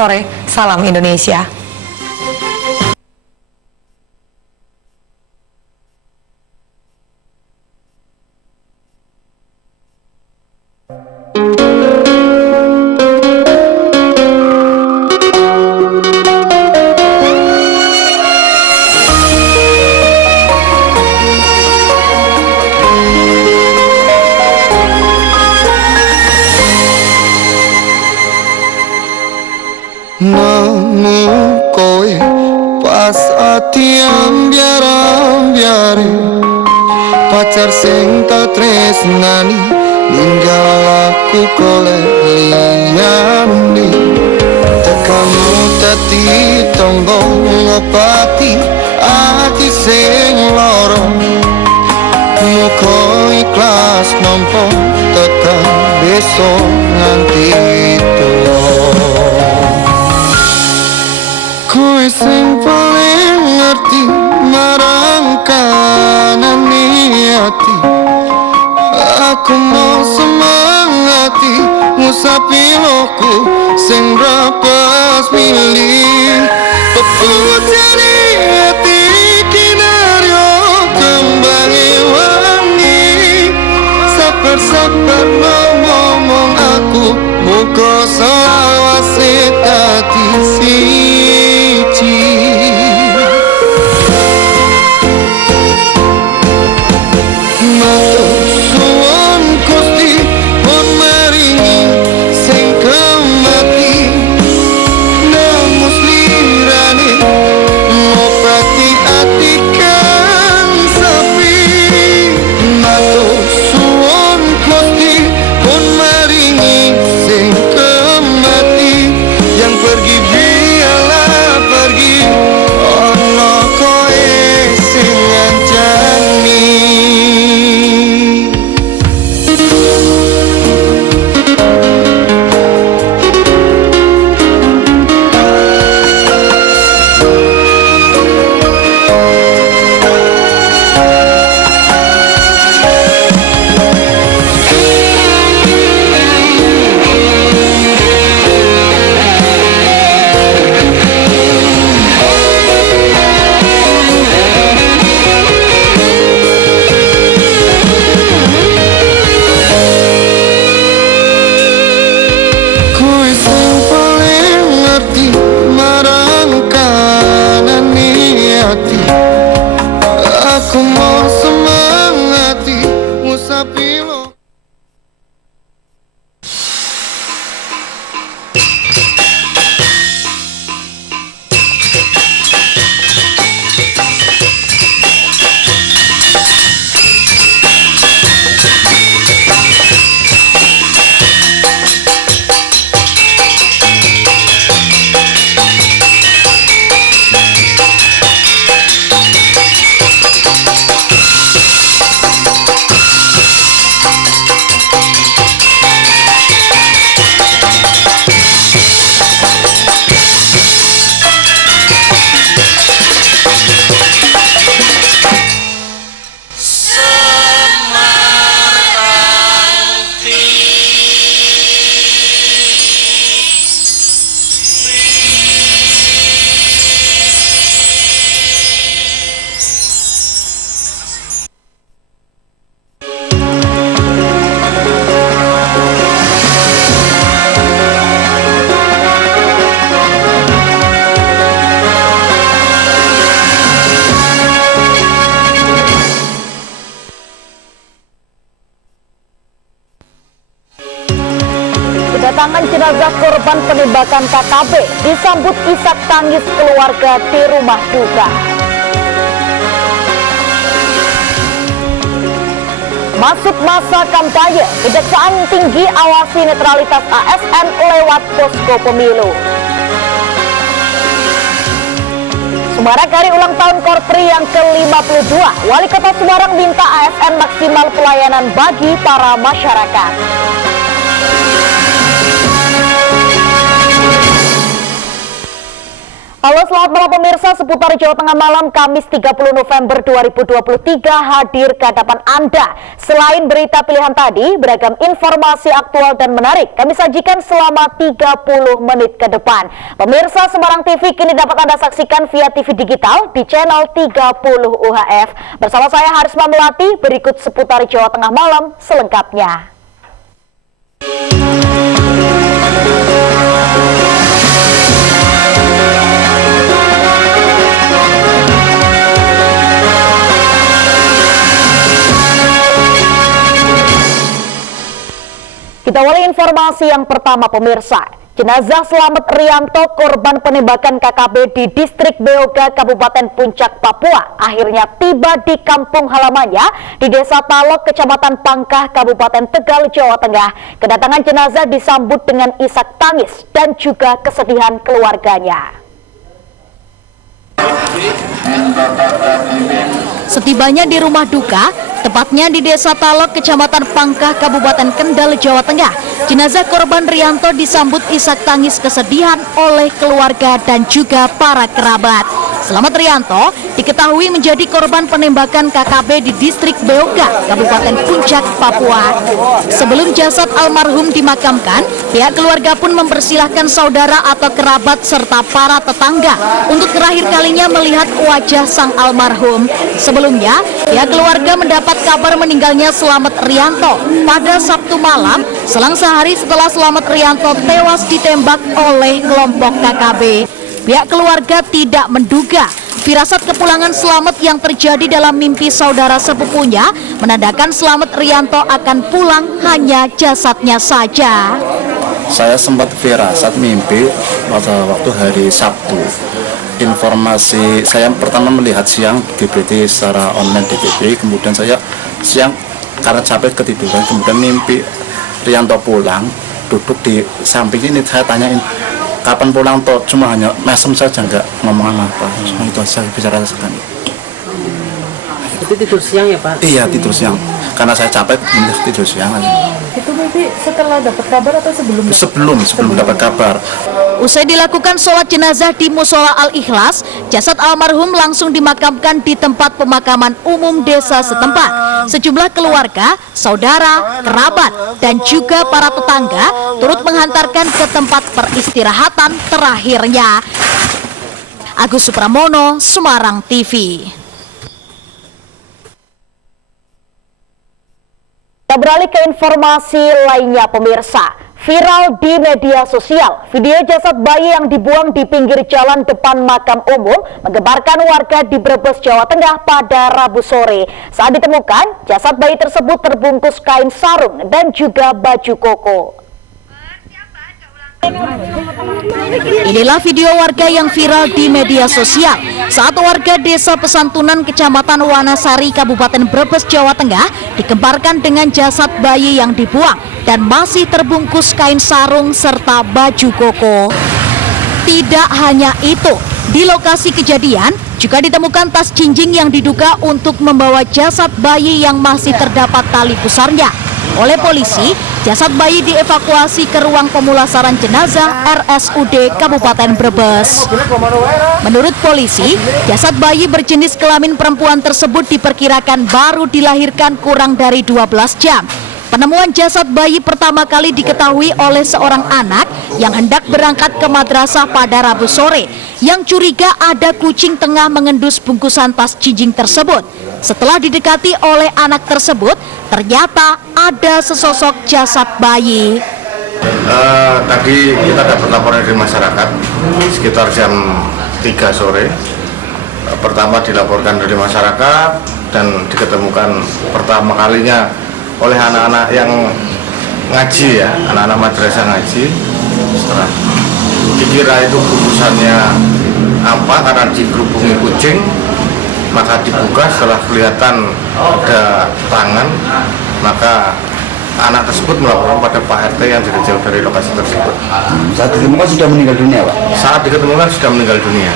sore, salam Indonesia. Nemu kowe pas ati ambyar-ambyare pacar sing tak tresnani ninggal aku golek liyane tekamu dadi tombo ngobati ati sing lara muga ikhlas nampa tekan besok nganti tuwa. Kowe sing paling ngerti marang kanane ati aku mau semangati musapiloku sing rapas milih peputane ati kinaryo kembangi wangi sabar-sabar ngomong aku muga selawase dadi aku mau semangati musapilo. Kedatangan jenazah korban penembakan KKB disambut isak tangis keluarga di rumah duka. Masuk masa kampanye, Kejaksaan Tinggi awasi netralitas ASN lewat posko pemilu. Semarak hari ulang tahun Korpri yang ke-52, Wali Kota Semarang minta ASN maksimal pelayanan bagi para masyarakat. Halo, selamat malam pemirsa. Seputar Jawa Tengah malam Kamis 30 November 2023 hadir ke hadapan Anda. Selain berita pilihan tadi, beragam informasi aktual dan menarik kami sajikan selama 30 menit ke depan. Pemirsa, Semarang TV kini dapat Anda saksikan via TV digital di channel 30 UHF. Bersama saya Harisma Melati, berikut seputar Jawa Tengah malam selengkapnya. Kita awali informasi yang pertama pemirsa. Jenazah Slamet Rianto, korban penembakan KKB di distrik Beoga, Kabupaten Puncak, Papua, akhirnya tiba di kampung halamannya di Desa Talok, Kecamatan Pangkah, Kabupaten Tegal, Jawa Tengah. Kedatangan jenazah disambut dengan isak tangis dan juga kesedihan keluarganya. Setibanya di rumah duka, tepatnya di Desa Talok, Kecamatan Pangkah, Kabupaten Kendal, Jawa Tengah, jenazah korban Rianto disambut isak tangis kesedihan oleh keluarga dan juga para kerabat. Slamet Rianto diketahui menjadi korban penembakan KKB di distrik Beoga, Kabupaten Puncak, Papua. Sebelum jasad almarhum dimakamkan, pihak keluarga pun mempersilahkan saudara atau kerabat serta para tetangga untuk terakhir kalinya melihat wajah sang almarhum. Sebelumnya, pihak keluarga mendapat kabar meninggalnya Slamet Rianto pada Sabtu malam, selang sehari setelah Slamet Rianto tewas ditembak oleh kelompok KKB. Pihak keluarga tidak menduga firasat kepulangan Slamet yang terjadi dalam mimpi saudara sepupunya menandakan Slamet Rianto akan pulang hanya jasadnya saja. Saya sempat firasat mimpi waktu hari Sabtu. Informasi saya pertama melihat siang GBT secara online DBT, kemudian saya siang karena capek ketiduran, kemudian mimpi Rianto pulang, duduk di samping ini, saya tanyain kapan pulang toh, cuma hanya mesem saja, nggak ngomong apa, cuma itu saja bicara sekali. Itu tidur siang ya Pak? Iya, tidur siang, karena saya capek tidur siang aja. Itu mimpi setelah dapat kabar atau sebelumnya? Sebelum dapat kabar. Usai dilakukan sholat jenazah di Musola Al-Ikhlas, jasad almarhum langsung dimakamkan di tempat pemakaman umum desa setempat. Sejumlah keluarga, saudara, kerabat, dan juga para tetangga turut menghantarkan ke tempat peristirahatan terakhirnya. Agus Supramono, Semarang TV. Kita beralih ke informasi lainnya pemirsa. Viral di media sosial, video jasad bayi yang dibuang di pinggir jalan depan makam umum menggemparkan warga di Brebes, Jawa Tengah pada Rabu sore. Saat ditemukan, jasad bayi tersebut terbungkus kain sarung dan juga baju koko. Inilah video warga yang viral di media sosial saat warga desa Pesantunan, Kecamatan Wanasari, Kabupaten Brebes, Jawa Tengah dikemparkan dengan jasad bayi yang dibuang dan masih terbungkus kain sarung serta baju koko. Tidak hanya itu, di lokasi kejadian juga ditemukan tas jinjing yang diduga untuk membawa jasad bayi yang masih terdapat tali pusarnya. Oleh polisi, jasad bayi dievakuasi ke ruang pemulasaran jenazah RSUD Kabupaten Brebes. Menurut polisi, jasad bayi berjenis kelamin perempuan tersebut diperkirakan baru dilahirkan kurang dari 12 jam. Penemuan jasad bayi pertama kali diketahui oleh seorang anak yang hendak berangkat ke madrasah pada Rabu sore, yang curiga ada kucing tengah mengendus bungkusan tas jinjing tersebut. Setelah didekati oleh anak tersebut, ternyata ada sesosok jasad bayi. Tadi kita dapat laporan dari masyarakat sekitar jam 3 sore. Pertama dilaporkan dari masyarakat dan diketemukan pertama kalinya oleh anak-anak yang ngaji ya, anak-anak madrasah ngaji. Setelah dikira itu bungkusannya apa karena digerubungi kucing, maka dibuka, setelah kelihatan ada tangan, maka anak tersebut melaporkan pada Pak RT yang tidak jauh dari lokasi tersebut. Saat ditemukan sudah meninggal dunia, Pak? Saat diketemukan sudah meninggal dunia.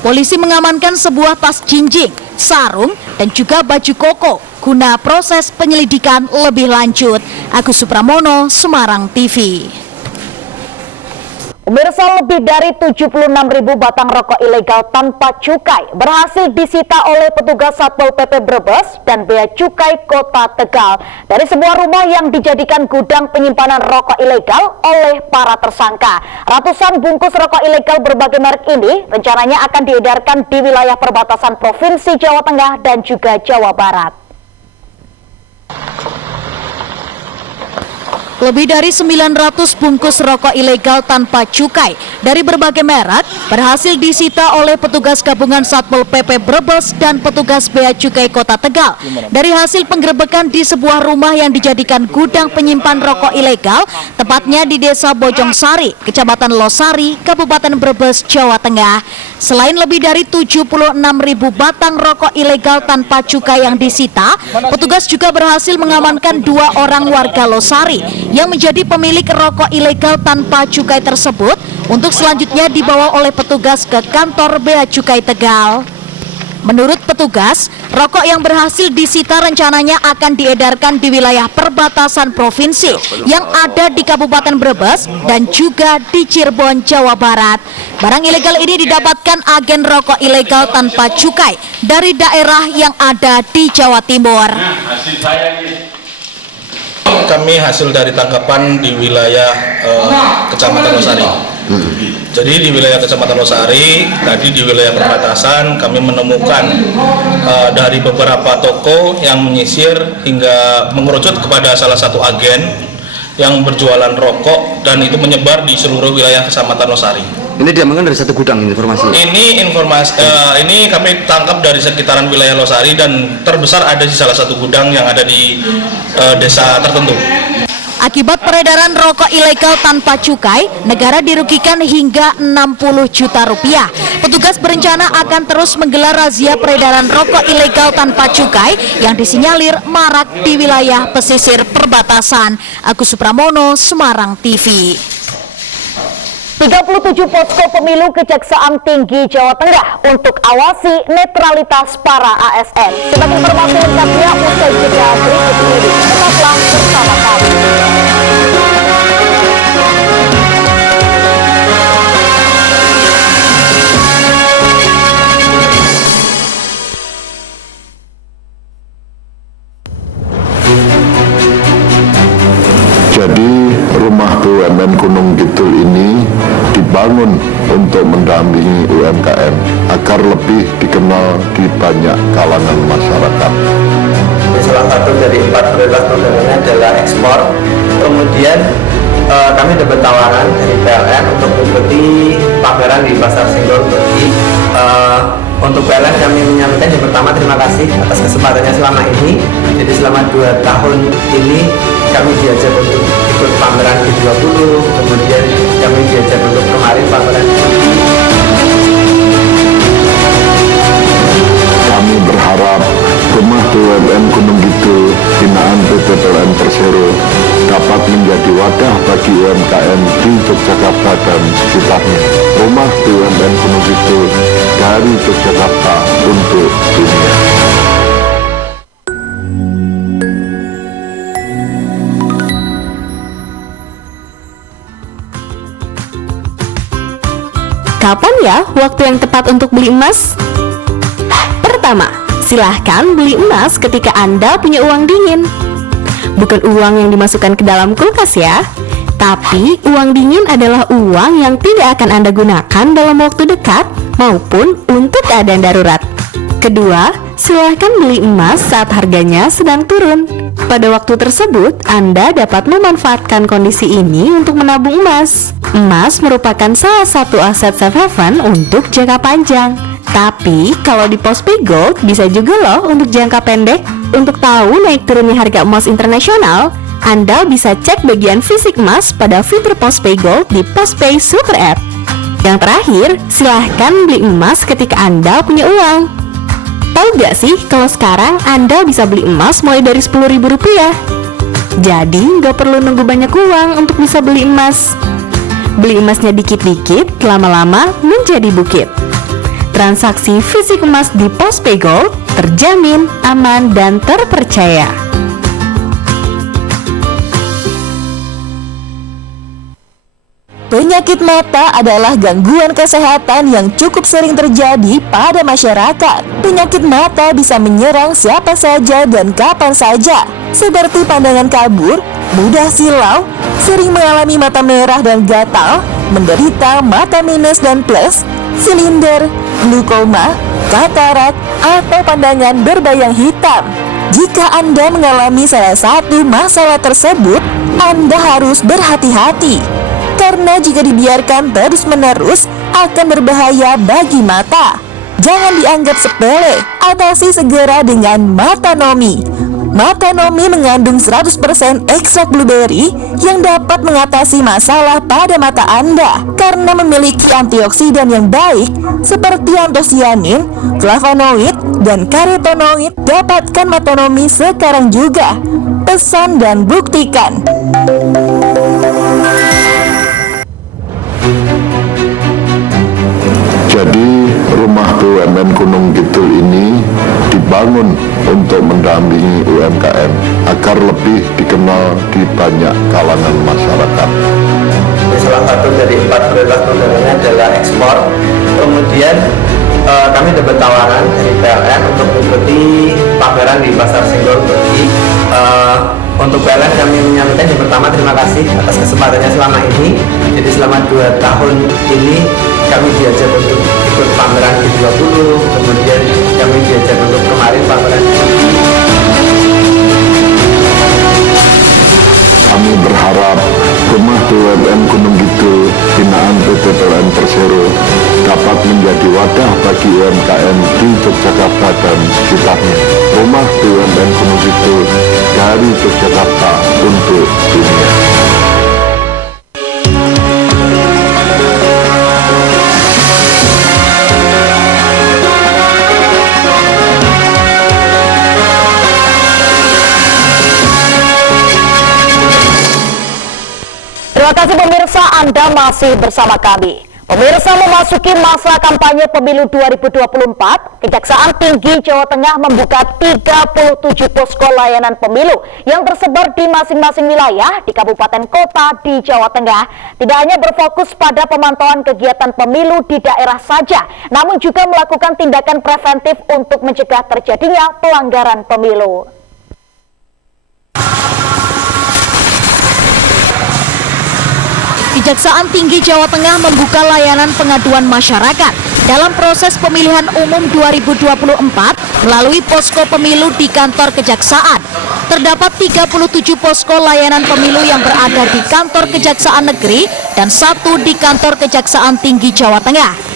Polisi mengamankan sebuah tas jinjing, sarung, dan juga baju koko guna proses penyelidikan lebih lanjut. Agus Supramono, Semarang TV. Pemirsa, lebih dari 76.000 batang rokok ilegal tanpa cukai berhasil disita oleh petugas Satpol PP Brebes dan Bea Cukai Kota Tegal dari sebuah rumah yang dijadikan gudang penyimpanan rokok ilegal oleh para tersangka. Ratusan bungkus rokok ilegal berbagai merek ini rencananya akan diedarkan di wilayah perbatasan Provinsi Jawa Tengah dan juga Jawa Barat. Lebih dari 900 bungkus rokok ilegal tanpa cukai dari berbagai merek berhasil disita oleh petugas gabungan Satpol PP Brebes dan petugas Bea Cukai Kota Tegal dari hasil penggerebekan di sebuah rumah yang dijadikan gudang penyimpan rokok ilegal, tepatnya di Desa Bojongsari, Kecamatan Losari, Kabupaten Brebes, Jawa Tengah. Selain lebih dari 76.000 batang rokok ilegal tanpa cukai yang disita, petugas juga berhasil mengamankan 2 orang warga Losari yang menjadi pemilik rokok ilegal tanpa cukai tersebut untuk selanjutnya dibawa oleh petugas ke kantor Bea Cukai Tegal. Menurut petugas, rokok yang berhasil disita rencananya akan diedarkan di wilayah perbatasan provinsi yang ada di Kabupaten Brebes dan juga di Cirebon, Jawa Barat. Barang ilegal ini didapatkan agen rokok ilegal tanpa cukai dari daerah yang ada di Jawa Timur. Kami hasil dari tangkapan di wilayah Kecamatan Losari. Jadi di wilayah Kecamatan Losari, tadi di wilayah perbatasan kami menemukan dari beberapa toko yang menyisir hingga mengerucut kepada salah satu agen yang berjualan rokok dan itu menyebar di seluruh wilayah Kecamatan Losari. Ini diamankan dari satu gudang informasi. Ini kami tangkap dari sekitaran wilayah Losari dan terbesar ada di salah satu gudang yang ada di desa tertentu. Akibat peredaran rokok ilegal tanpa cukai, negara dirugikan hingga 60 juta rupiah. Petugas berencana akan terus menggelar razia peredaran rokok ilegal tanpa cukai yang disinyalir marak di wilayah pesisir perbatasan. Agus Supramono, Semarang TV. 37 posko pemilu Kejaksaan Tinggi Jawa Tengah untuk awasi netralitas para ASN. Sebagai informasi lengkapnya usai jeda berikut ini, tetaplah bersama kami. Jadi rumah BUMN Gunung Kidul ini dibangun untuk mendampingi UMKM agar lebih dikenal di banyak kalangan masyarakat. Salah satu dari 4 prioritas programnya adalah ekspor. Kemudian kami dapat tawaran dari PLN untuk mengikuti pameran di Pasar Senggol Turki. Untuk PLN kami menyampaikan yang pertama terima kasih atas kesempatannya selama ini. Jadi selama 2 tahun ini kami diajak untuk ikut pameran G20, kemudian kami diajak untuk kemarin pameran Turki. Kami berharap rumah BUMN Gunung Kidul binaan PT PLN Persero dapat menjadi wadah bagi UMKM di Yogyakarta dan sekitarnya. Rumah BUMN Gunung Kidul dari Yogyakarta untuk dunia. Kapan ya waktu yang tepat untuk beli emas? Pertama, silahkan beli emas ketika Anda punya uang dingin. Bukan uang yang dimasukkan ke dalam kulkas ya, tapi uang dingin adalah uang yang tidak akan Anda gunakan dalam waktu dekat maupun untuk keadaan darurat. Kedua, silahkan beli emas saat harganya sedang turun. Pada waktu tersebut, Anda dapat memanfaatkan kondisi ini untuk menabung emas. Emas merupakan salah satu aset safe haven untuk jangka panjang. Tapi, kalau di Postpay Gold bisa juga loh untuk jangka pendek. Untuk tahu naik turunnya harga emas internasional, Anda bisa cek bagian fisik emas pada fitur Postpay Gold di Postpay Super App. Yang terakhir, silahkan beli emas ketika Anda punya uang. Tahu gak sih kalau sekarang Anda bisa beli emas mulai dari Rp10.000? Jadi nggak perlu nunggu banyak uang untuk bisa beli emas. Beli emasnya dikit-dikit, lama-lama menjadi bukit. Transaksi fisik emas di Postpay Gold terjamin, aman, dan terpercaya. Penyakit mata adalah gangguan kesehatan yang cukup sering terjadi pada masyarakat. Penyakit mata bisa menyerang siapa saja dan kapan saja, seperti pandangan kabur, mudah silau, sering mengalami mata merah dan gatal, menderita mata minus dan plus, silinder, glaukoma, katarak, atau pandangan berbayang hitam. Jika Anda mengalami salah satu masalah tersebut, Anda harus berhati-hati. Karena jika dibiarkan terus-menerus akan berbahaya bagi mata. Jangan dianggap sepele, atasi segera dengan Matanomi. Matanomi mengandung 100% ekstrak blueberry yang dapat mengatasi masalah pada mata Anda karena memiliki antioksidan yang baik seperti antosianin, flavonoid, dan karotenoid. Dapatkan Matanomi sekarang juga. Pesan dan buktikan. Jadi rumah BUMN Gunung Kidul ini dibangun untuk mendampingi UMKM agar lebih dikenal di banyak kalangan masyarakat. Salah satu dari 4 prioritas programnya adalah ekspor. Kemudian kami dapat tawaran dari PLN untuk mengikuti pameran di Pasar Senggol Turki. Untuk PLN kami menyampaikan yang pertama terima kasih atas kesempatannya selama ini. Jadi selama 2 tahun ini kami diajak untuk ikut pameran G20, kemudian kami diajak untuk kemarin pameran Turki. Kami berharap rumah BUMN Gunung Kidul binaan PT PLN Persero dapat menjadi wadah bagi UMKM di Yogyakarta dan sekitarnya. Rumah BUMN Gunung Kidul dari Yogyakarta untuk dunia. Terima kasih pemirsa, Anda masih bersama kami. Pemirsa, memasuki masa kampanye pemilu 2024, Kejaksaan Tinggi Jawa Tengah membuka 37 posko layanan pemilu yang tersebar di masing-masing wilayah di kabupaten kota di Jawa Tengah. Tidak hanya berfokus pada pemantauan kegiatan pemilu di daerah saja, namun juga melakukan tindakan preventif untuk mencegah terjadinya pelanggaran pemilu. Kejaksaan Tinggi Jawa Tengah membuka layanan pengaduan masyarakat dalam proses pemilihan umum 2024 melalui posko pemilu di kantor Kejaksaan. Terdapat 37 posko layanan pemilu yang berada di kantor Kejaksaan Negeri dan 1 di kantor Kejaksaan Tinggi Jawa Tengah.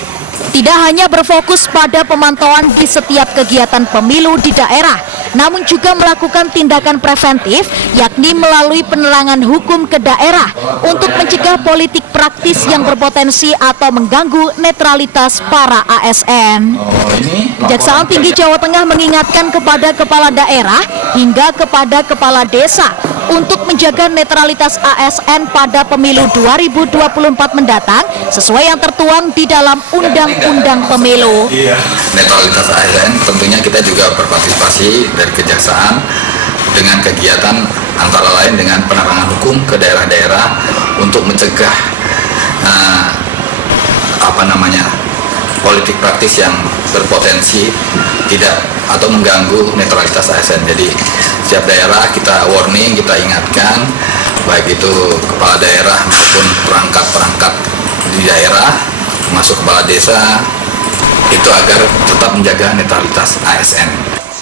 Tidak hanya berfokus pada pemantauan di setiap kegiatan pemilu di daerah, namun juga melakukan tindakan preventif, yakni melalui penerangan hukum ke daerah untuk mencegah politik praktis yang berpotensi atau mengganggu netralitas para ASN. Kejaksaan Tinggi Jawa Tengah mengingatkan kepada kepala daerah hingga kepada kepala desa untuk menjaga netralitas ASN pada pemilu 2024 mendatang sesuai yang tertuang di dalam Undang-Undang Pemilu. Netralitas ASN tentunya kita juga berpartisipasi dari Kejaksaan dengan kegiatan antara lain dengan penerangan hukum ke daerah-daerah untuk mencegah politik praktis yang berpotensi tidak atau mengganggu netralitas ASN. Jadi setiap daerah kita warning, kita ingatkan, baik itu kepala daerah maupun perangkat-perangkat di daerah, masuk kepala desa, itu agar tetap menjaga netralitas ASN.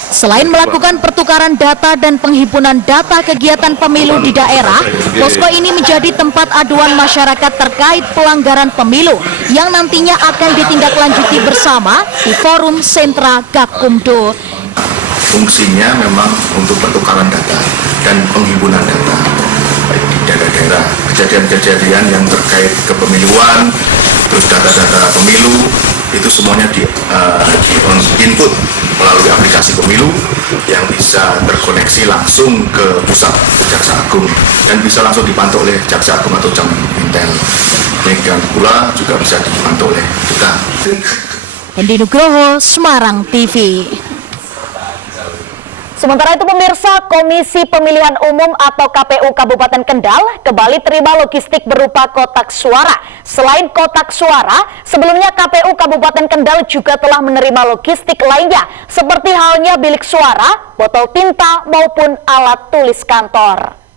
Selain melakukan pertukaran data dan penghimpunan data kegiatan pemilu di daerah, posko ini menjadi tempat aduan masyarakat terkait pelanggaran pemilu yang nantinya akan ditindaklanjuti bersama di Forum Sentra Gakumdu. Fungsinya memang untuk pertukaran data dan penghimpunan data baik di daerah-daerah, kejadian-kejadian yang terkait kepemiluan, terus data-data pemilu itu semuanya di input melalui aplikasi pemilu yang bisa terkoneksi langsung ke pusat Jaksa Agung dan bisa langsung dipantau oleh Jaksa Agung atau Jam Intel. Demikian pula juga bisa dipantau oleh kita. Hendi Nugroho, Semarang TV. Sementara itu pemirsa, Komisi Pemilihan Umum atau KPU Kabupaten Kendal kembali terima logistik berupa kotak suara. Selain kotak suara, sebelumnya KPU Kabupaten Kendal juga telah menerima logistik lainnya seperti halnya bilik suara, botol tinta maupun alat tulis kantor.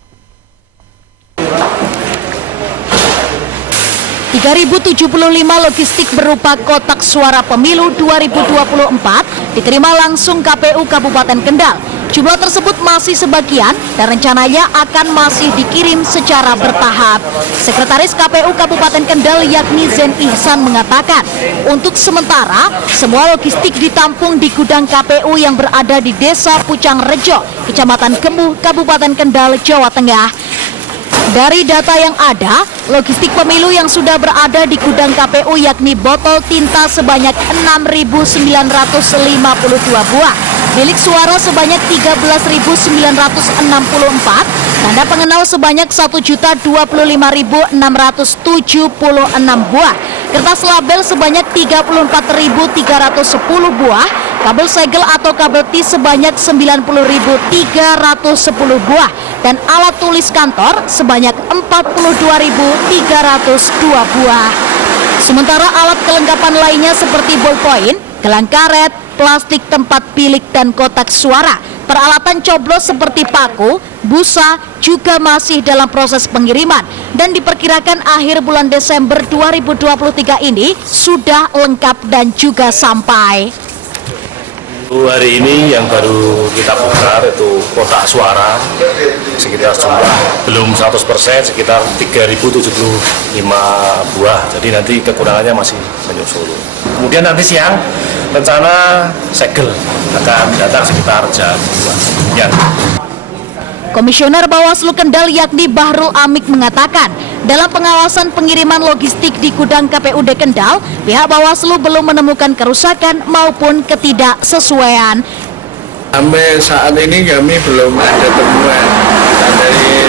3.075 logistik berupa kotak suara pemilu 2024 diterima langsung KPU Kabupaten Kendal. Jumlah tersebut masih sebagian dan rencananya akan masih dikirim secara bertahap. Sekretaris KPU Kabupaten Kendal yakni Zen Ihsan mengatakan, untuk sementara semua logistik ditampung di gudang KPU yang berada di Desa Pucang Rejo, Kecamatan Kemuh, Kabupaten Kendal, Jawa Tengah. Dari data yang ada, logistik pemilu yang sudah berada di gudang KPU yakni botol tinta sebanyak 6.952 buah, bilik suara sebanyak 13.964, tanda pengenal sebanyak 1.025.676 buah, kertas label sebanyak 34.310 buah, kabel segel atau kabel T sebanyak 90.310 buah, dan alat tulis kantor sebanyak 42.302 buah. Sementara alat kelengkapan lainnya seperti ballpoint, gelang karet, plastik tempat bilik dan kotak suara, peralatan coblos seperti paku, busa juga masih dalam proses pengiriman dan diperkirakan akhir bulan Desember 2023 ini sudah lengkap dan juga sampai. Hari ini yang baru kita bongkar itu kotak suara sekitar jumlah belum 100%, sekitar 3.075 buah. Jadi nanti kekurangannya masih menyusul. Kemudian nanti siang rencana segel akan datang sekitar jam 2. Komisioner Bawaslu Kendal yakni Bahrul Amik mengatakan, dalam pengawasan pengiriman logistik di gudang KPUD Kendal, pihak Bawaslu belum menemukan kerusakan maupun ketidaksesuaian. Sampai saat ini kami belum ada temuan dari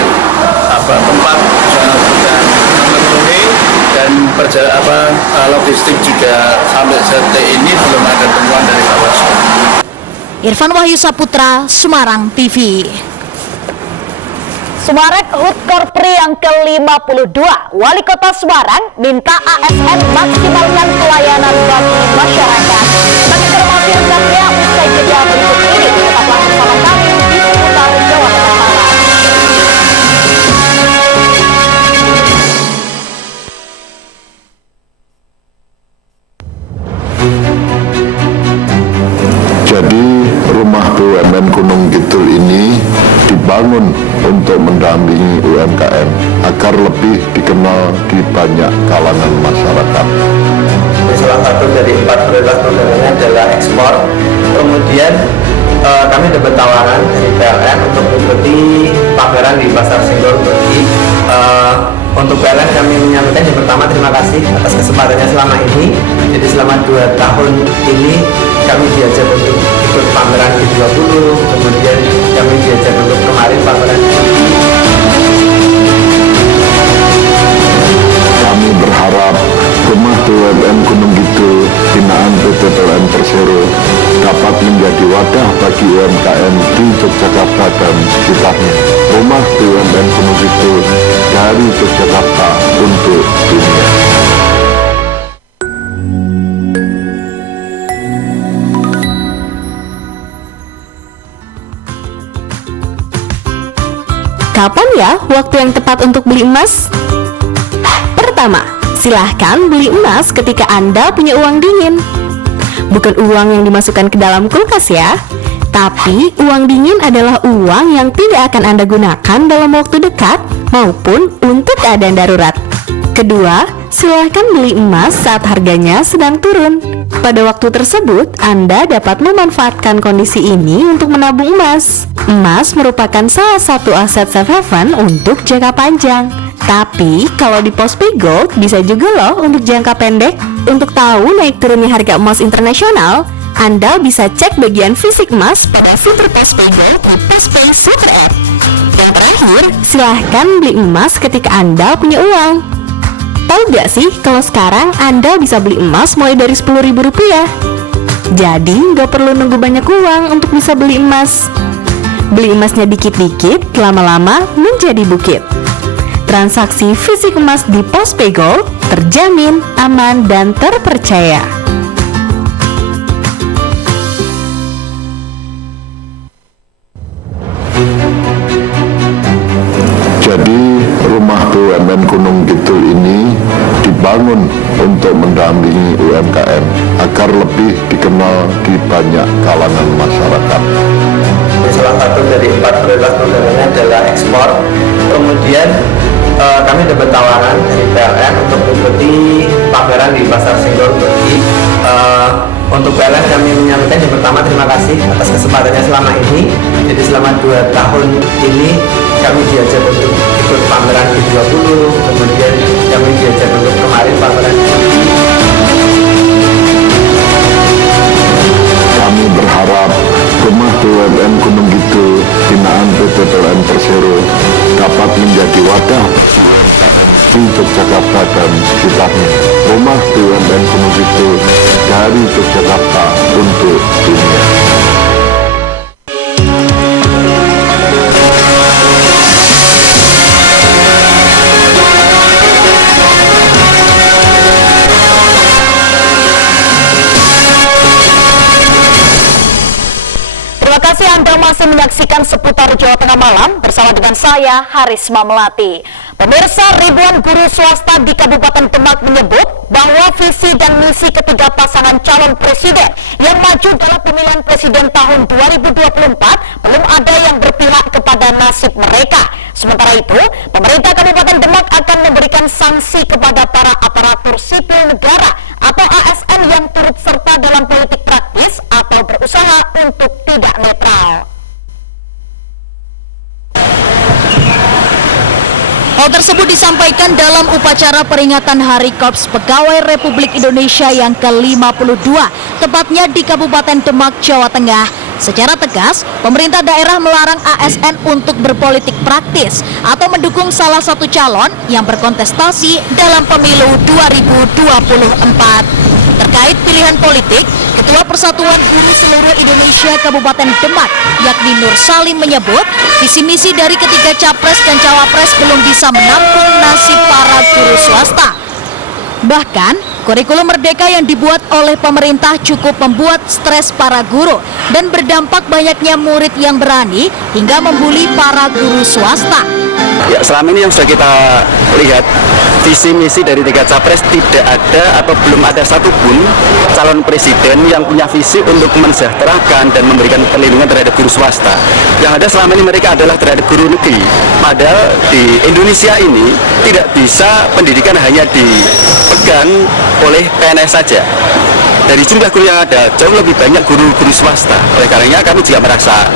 tempat sudah memenuhi dan logistik juga sampai detik ini belum ada temuan dari Bawaslu. Irfan Wahyu Saputra, Semarang TV. Semarang HUT Korpri yang ke-52, Wali Kota Semarang minta ASN maksimalkan pelayanan bagi masyarakat. Bagi informasi lengkapnya usai jeda berikut ini, tetaplah bersama kami di seputar Jawa Tengah. Jadi rumah BUMN Gunung Kidul ini dibangun untuk mendampingi UMKM agar lebih dikenal di banyak kalangan masyarakat. Salah satu dari 4 prioritas programnya adalah ekspor. Kemudian kami dapat tawaran dari PLN untuk mengikuti pameran di Pasar Senggol Turki. Untuk PLN kami menyampaikan yang pertama terima kasih atas kesempatannya selama ini. Jadi selama 2 tahun ini kami diajak untuk ikut pameran G20, kemudian kami diajak untuk kemarin pameran Turki. Kami berharap rumah BUMN Gunung Kidul binaan PT PLN Persero dapat menjadi wadah bagi UMKM di Yogyakarta dan sekitarnya. Rumah BUMN Gunung Kidul dari Yogyakarta untuk dunia. Kapan ya waktu yang tepat untuk beli emas? Pertama, silahkan beli emas ketika Anda punya uang dingin. Bukan uang yang dimasukkan ke dalam kulkas ya, tapi uang dingin adalah uang yang tidak akan Anda gunakan dalam waktu dekat maupun untuk keadaan darurat. Kedua, silahkan beli emas saat harganya sedang turun. Pada waktu tersebut, Anda dapat memanfaatkan kondisi ini untuk menabung emas. Emas merupakan salah satu aset safe haven untuk jangka panjang. Tapi, kalau di Postpay Gold bisa juga loh untuk jangka pendek. Untuk tahu naik turunnya harga emas internasional, Anda bisa cek bagian fisik emas pada fitur Postpay Gold di Postpay Super App. Yang terakhir, silahkan beli emas ketika Anda punya uang. Tahu gak sih kalau sekarang Anda bisa beli emas mulai dari Rp10.000? Jadi nggak perlu nunggu banyak uang untuk bisa beli emas. Beli emasnya dikit-dikit, lama-lama menjadi bukit. Transaksi fisik emas di Postpay Gold terjamin, aman, dan terpercaya. Jadi rumah BUMN Gunung Kidul ini dibangun untuk mendampingi UMKM agar lebih dikenal di banyak kalangan masyarakat. Salah satu dari 4 prioritas programnya adalah ekspor. Kemudian kami dapat tawaran dari PLN untuk mengikuti pameran di Pasar Senggol Turki. Untuk PLN kami menyampaikan yang pertama terima kasih atas kesempatannya selama ini. Jadi selama 2 tahun ini kami diajak untuk ikut pameran G20, kemudian kami diajak untuk kemarin pameran Kami berharap rumah BUMN Gunung Kidul binaan PT PLN Persero dapat menjadi wadah di Yogyakarta dan sekitarnya. Rumah BUMN Gunung Kidul dari Yogyakarta untuk dunia. Terima kasih Anda masih menyaksikan Seputar Jawa Tengah Malam bersama dengan saya, Harisma Melati. Pemirsa, ribuan guru swasta di Kabupaten Demak menyebut bahwa visi dan misi ketiga pasangan calon presiden yang maju dalam pemilihan presiden tahun 2024 belum ada yang berpihak kepada nasib mereka. Sementara itu, pemerintah Kabupaten Demak akan memberikan sanksi kepada para aparatur sipil negara atau ASN yang turut serta dalam politik praktis atau berusaha untuk tidak netral. Hal tersebut disampaikan dalam upacara peringatan Hari Korps Pegawai Republik Indonesia yang ke-52, tepatnya di Kabupaten Demak, Jawa Tengah. Secara tegas, pemerintah daerah melarang ASN untuk berpolitik praktis atau mendukung salah satu calon yang berkontestasi dalam pemilu 2024. Terkait pilihan politik, Ketua Persatuan Guru Seluruh Indonesia Kabupaten Demak, yakni Nur Salim menyebut, visi misi dari ketiga capres dan cawapres belum bisa menampung nasib para guru swasta. Bahkan, kurikulum merdeka yang dibuat oleh pemerintah cukup membuat stres para guru dan berdampak banyaknya murid yang berani hingga membuli para guru swasta. Ya, selama ini yang sudah kita lihat, visi misi dari tiga capres tidak ada atau belum ada satupun calon presiden yang punya visi untuk mensejahterakan dan memberikan perlindungan terhadap guru swasta. Yang ada selama ini mereka adalah terhadap guru negeri. Padahal di Indonesia ini tidak bisa pendidikan hanya dipegang oleh PNS saja. Dari jumlah guru yang ada, jauh lebih banyak guru-guru swasta. Oleh karenanya kami juga merasa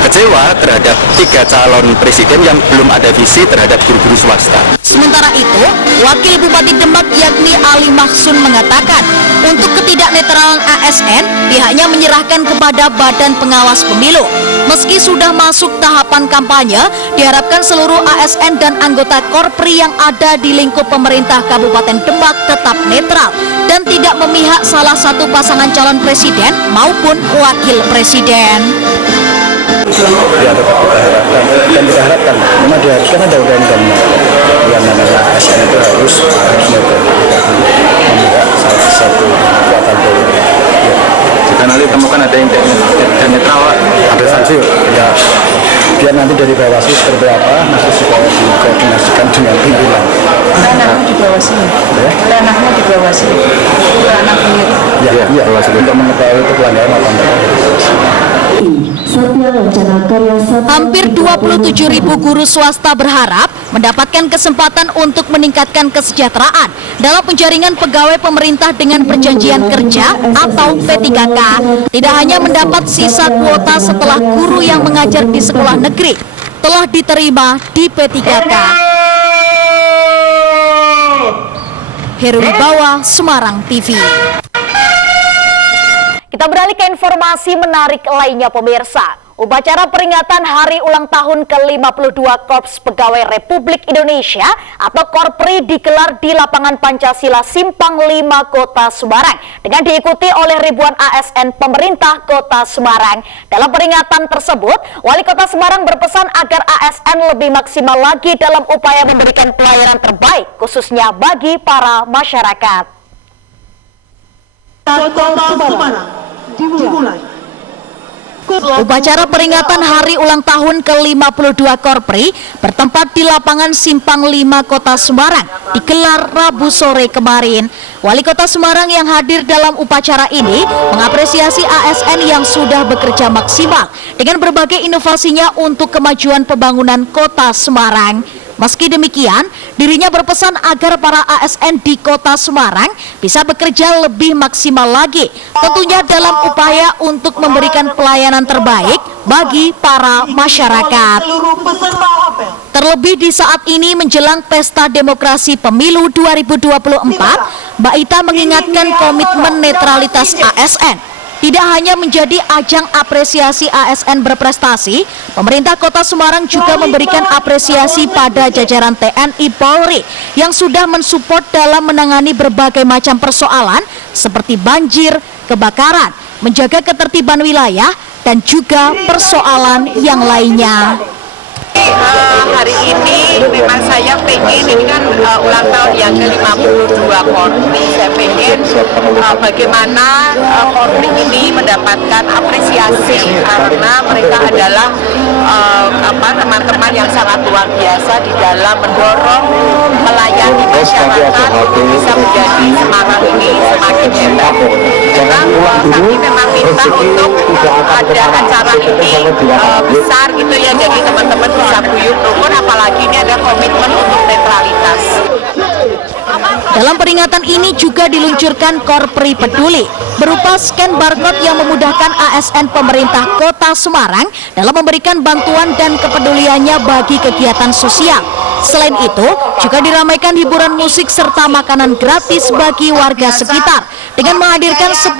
kecewa terhadap tiga calon presiden yang belum ada visi terhadap guru-guru swasta. Sementara itu, Wakil Bupati Demak yakni Ali Mahsun mengatakan, untuk ketidaknetralan ASN, pihaknya menyerahkan kepada Badan Pengawas Pemilu. Meski sudah masuk tahapan kampanye, diharapkan seluruh ASN dan anggota Korpri yang ada di lingkup pemerintah Kabupaten Demak tetap netral dan tidak memihak salah satu pasangan calon presiden maupun wakil presiden. Ya, tetap kita harapkan dan kita harapkan memang diharuskan ada undang-undangnya yang namanya ASN itu harus netral, memihak salah satu kekuatan politik. Ya. Jika nanti temukan ada yang netral, ada sanksi. Ya, biar nanti dari Bawaslu seperti apa, nanti supaya dikoordinasikan dengan pimpinan. Anaknya di Bawaslu. Anaknya di Bawaslu. Anaknya. Ya, Bawaslu untuk mengetahui itu pelanggaran apa enggak. Hampir 27.000 guru swasta berharap mendapatkan kesempatan untuk meningkatkan kesejahteraan dalam penjaringan pegawai pemerintah dengan perjanjian kerja atau P3K. Tidak hanya mendapat sisa kuota setelah guru yang mengajar di sekolah negeri telah diterima di P3K. Heru Wibawa, Semarang TV. Kita beralih ke informasi menarik lainnya, pemirsa. Upacara peringatan Hari Ulang Tahun ke-52 Korps Pegawai Republik Indonesia atau Korpri digelar di lapangan Pancasila Simpang 5 Kota Semarang dengan diikuti oleh ribuan ASN pemerintah Kota Semarang. Dalam peringatan tersebut, Wali Kota Semarang berpesan agar ASN lebih maksimal lagi dalam upaya memberikan pelayanan terbaik khususnya bagi para masyarakat. Upacara peringatan Hari Ulang Tahun ke-52 Korpri bertempat di lapangan Simpang 5 Kota Semarang digelar Rabu sore kemarin. Wali Kota Semarang yang hadir dalam upacara ini mengapresiasi ASN yang sudah bekerja maksimal dengan berbagai inovasinya untuk kemajuan pembangunan Kota Semarang. Meski demikian, dirinya berpesan agar para ASN di Kota Semarang bisa bekerja lebih maksimal lagi, tentunya dalam upaya untuk memberikan pelayanan terbaik bagi para masyarakat. Terlebih di saat ini menjelang Pesta Demokrasi Pemilu 2024, Mbak Ita mengingatkan komitmen netralitas ASN tidak hanya menjadi ajang apresiasi ASN berprestasi, pemerintah Kota Semarang juga memberikan apresiasi pada jajaran TNI Polri yang sudah mensupport dalam menangani berbagai macam persoalan seperti banjir, kebakaran, menjaga ketertiban wilayah, dan juga persoalan yang lainnya. Hari ini memang saya pengen, ini kan ulang tahun yang ke-52 Korpri. Saya pengen bagaimana Korpri ini mendapatkan apresiasi karena mereka adalah teman-teman yang sangat luar biasa di dalam mendorong melayani masyarakat untuk bisa menjadi semangat ini semakin hebat. Kami memang minta untuk ada acara ini besar gitu ya, jadi teman-teman bisa guyup rukun, apalagi ini ada komitmen untuk netralitas. Dalam peringatan ini juga diluncurkan Korpri Peduli berupa scan barcode yang memudahkan ASN pemerintah Kota Semarang dalam memberikan bantuan dan kepeduliannya bagi kegiatan sosial. Selain itu, juga diramaikan hiburan musik serta makanan gratis bagi warga sekitar dengan menghadirkan 10.000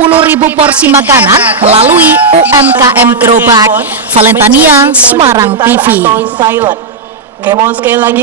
porsi makanan melalui UMKM Gerobak. Valentania, Semarang TV. Oke, mau sekali lagi.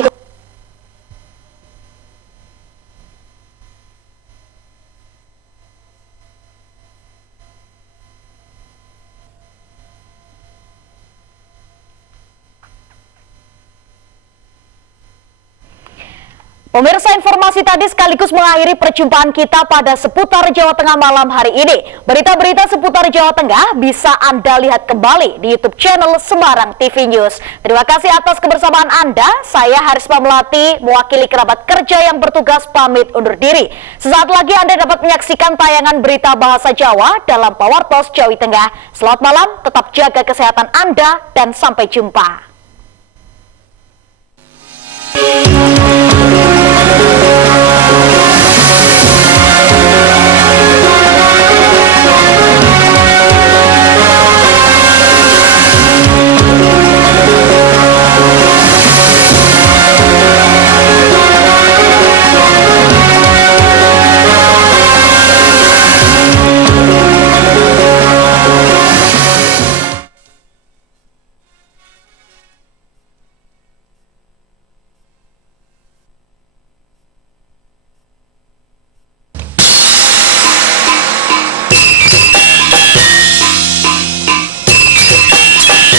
Pemirsa, informasi tadi sekaligus mengakhiri perjumpaan kita pada seputar Jawa Tengah malam hari ini. Berita-berita seputar Jawa Tengah bisa Anda lihat kembali di YouTube channel Semarang TV News. Terima kasih atas kebersamaan Anda. Saya Harisma Melati, mewakili kerabat kerja yang bertugas pamit undur diri. Sesaat lagi Anda dapat menyaksikan tayangan berita bahasa Jawa dalam Pawartos Jawa Tengah. Selamat malam, tetap jaga kesehatan Anda dan sampai jumpa.